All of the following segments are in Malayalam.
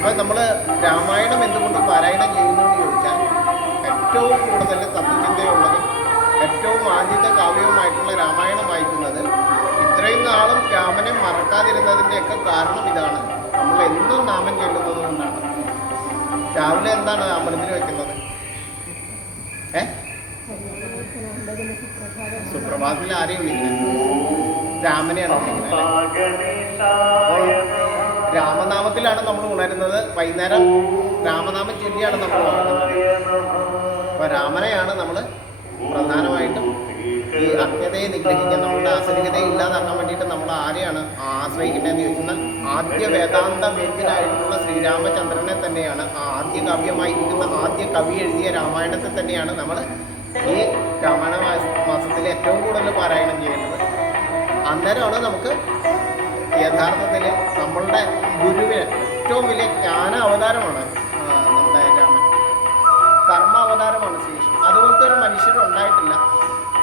അപ്പം നമ്മൾ രാമായണം എന്തുകൊണ്ട് പാരായണം ചെയ്യുന്നു എന്ന് ചോദിച്ചാൽ ഏറ്റവും കൂടുതൽ തത്വചിന്തയുള്ളതും ഏറ്റവും ആദ്യത്തെ കാവ്യവുമായിട്ടുള്ള രാമായണം വായിക്കുന്നത് ഇത്രയും നാളും രാമനെ മറക്കാതിരുന്നതിൻ്റെയൊക്കെ കാരണം ഇതാണ്. നമ്മൾ എന്നും നാമം ചൊല്ലുന്നത് കൊണ്ടാണ്. രാവിലെ എന്താണ് അമൃതിന് വെക്കുന്നത്? സുപ്രഭാതത്തിൽ ആരെയും വിളിക്കുന്നത്? രാമനെയാണ് വിളിക്കുന്നത്. അപ്പോൾ രാമനാമത്തിലാണ് നമ്മൾ ഉണരുന്നത്. വൈകുന്നേരം രാമനാമം ചൊല്ലിയാണ് നമ്മൾ ഉണരുന്നത്. അപ്പോൾ രാമനെയാണ് നമ്മൾ പ്രധാനമായിട്ടും ഈ അജ്ഞതയെ നിഗ്രഹിക്കാൻ, നമ്മളുടെ അസരികതയെ ഇല്ലാതാക്കാൻ വേണ്ടിയിട്ട് നമ്മൾ ആരെയാണ് ആശ്രയിക്കേണ്ടതെന്ന് ചോദിച്ചാൽ ആദ്യ വേദാന്ത വേദ്യനായിട്ടുള്ള ശ്രീരാമചന്ദ്രനെ തന്നെയാണ്, ആദ്യ കാവ്യമായിരിക്കുന്ന ആദ്യ കവി എഴുതിയ രാമായണത്തെ തന്നെയാണ് നമ്മൾ ഈ രാമായണ മാസത്തിൽ ഏറ്റവും കൂടുതൽ പാരായണം ചെയ്യേണ്ടത്. അന്നേരമാണ് നമുക്ക് യഥാർത്ഥത്തിൽ നമ്മളുടെ ഗുരുവിന് ഏറ്റവും വലിയ ജ്ഞാന അവതാരമാണ് നമ്മുടെ രാമൻ, കർമ്മ അവതാരമാണ് ശ്രീകൃഷ്ണൻ. അതുപോലത്തെ ഒരു മനുഷ്യരുണ്ടായിട്ടില്ല.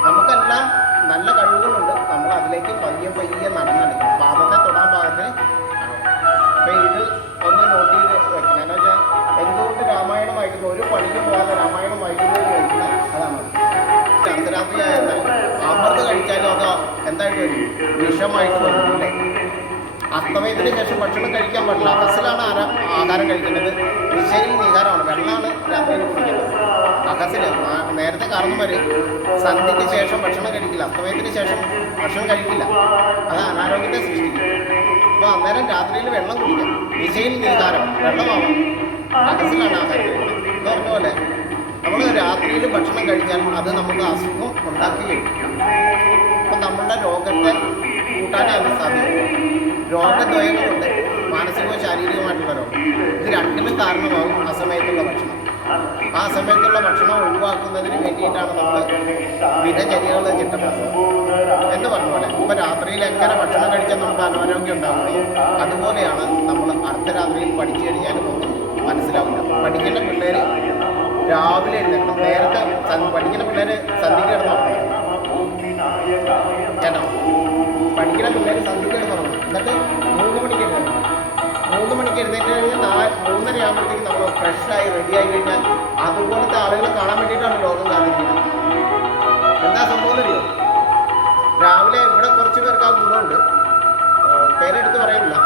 നമുക്കെല്ലാം നല്ല കഴിവുകളുണ്ട്, നമ്മൾ അതിലേക്ക് പയ്യെ പയ്യെ നടന്നെടുക്കും, പാദത്തെ തൊടാൻ പാകത്തിന്. അപ്പം ഇത് ഒന്ന് നോട്ട് ചെയ്ത് വെക്കണം. എന്ന് വെച്ചാൽ എന്തുകൊണ്ട് രാമായണം വായിക്കുന്നു, ഒരു പണിക്ക് പോകാതെ രാമായണം വായിക്കുന്നു എന്ന് ചോദിച്ചാൽ അതാണ്. അർദ്ധരാത്രി ആയാൽ അമൃത് കഴിച്ചാലും അത് എന്തായിട്ട് വരും? വിഷമായിട്ട് വരും. അസ്തമയത്തിന് ശേഷം ഭക്ഷണം കഴിക്കാൻ പാടില്ല. അകസിലാണ് ആഹാരം കഴിക്കേണ്ടത്. നിശയിൽ നീഹാരമാണ്, വെള്ളമാണ് രാത്രിയിൽ കുടിക്കേണ്ടത്. അകസിൽ നേരത്തെ കാരണവർ സന്ധ്യയ്ക്ക് ശേഷം ഭക്ഷണം കഴിക്കില്ല, അസ്തമയത്തിന് ശേഷം ഭക്ഷണം കഴിക്കില്ല. അത് അനാരോഗ്യത്തെ സൃഷ്ടിക്കും. അപ്പോൾ അന്നേരം രാത്രിയിൽ വെള്ളം കുടിക്കാം. നിശയിൽ നീഹാരം, വെള്ളമാവാം. അകസിലാണ് ആഹാരം കഴിക്കുന്നത്. എന്ന് പറഞ്ഞ പോലെ നമ്മൾ രാത്രിയിൽ ഭക്ഷണം കഴിച്ചാൽ അത് നമുക്ക് അസുഖം ഉണ്ടാക്കി കഴിക്കും. അപ്പം നമ്മളുടെ രോഗത്തെ കൂട്ടാനാണ് സാധിക്കും. രോഗദ്വയങ്ങളുണ്ട്, മാനസികവും ശാരീരികവുമായിട്ടുള്ള രോഗം. ഇത് രണ്ടിനും കാരണമാകും അസമയത്തുള്ള ഭക്ഷണം. ആ സമയത്തുള്ള ഭക്ഷണം ഒഴിവാക്കുന്നതിന് വേണ്ടിയിട്ടാണ് നമ്മൾ ദിനചര്യകൾ ചിട്ടപ്പെടുന്നത് എന്ന് പറഞ്ഞ പോലെ. ഇപ്പോൾ രാത്രിയിൽ എങ്ങനെ ഭക്ഷണം കഴിച്ചാൽ നമുക്ക് അനാരോഗ്യം ഉണ്ടാകുന്നത്, അതുപോലെയാണ് നമ്മൾ അർദ്ധരാത്രിയിൽ പഠിച്ചു കഴിഞ്ഞാലും ഒന്നും മനസ്സിലാവില്ല. പഠിക്കുന്ന പിള്ളേർ രാവിലെ എഴുന്നേക്കണം. നേരത്തെ പഠിക്കുന്ന പിള്ളേർ സന്ധ്യയ്ക്ക് കിടന്നു കേട്ടോ. പഠിക്കുന്ന പിള്ളേർ സന്ധ്യയ്ക്ക് കിടന്നു എന്നിട്ട് 3 മണിക്ക് എഴുന്നേൽക്കണം. 3 മണിക്ക് എഴുന്നേറ്റ് കഴിഞ്ഞാൽ 3:30 ആകുമ്പോഴത്തേക്ക് നമ്മൾ ഫ്രഷായി റെഡിയായി കഴിഞ്ഞാൽ അതുപോലത്തെ ആളുകളെ കാണാൻ വേണ്ടിയിട്ടാണ് ലോകം കാണിക്കുന്നത്. എന്താ സംഭവം അറിയോ? രാവിലെ ഇവിടെ കുറച്ച് പേർക്ക് ആ ഗുണമുണ്ട്, പേരെടുത്ത് പറയുന്നില്ല.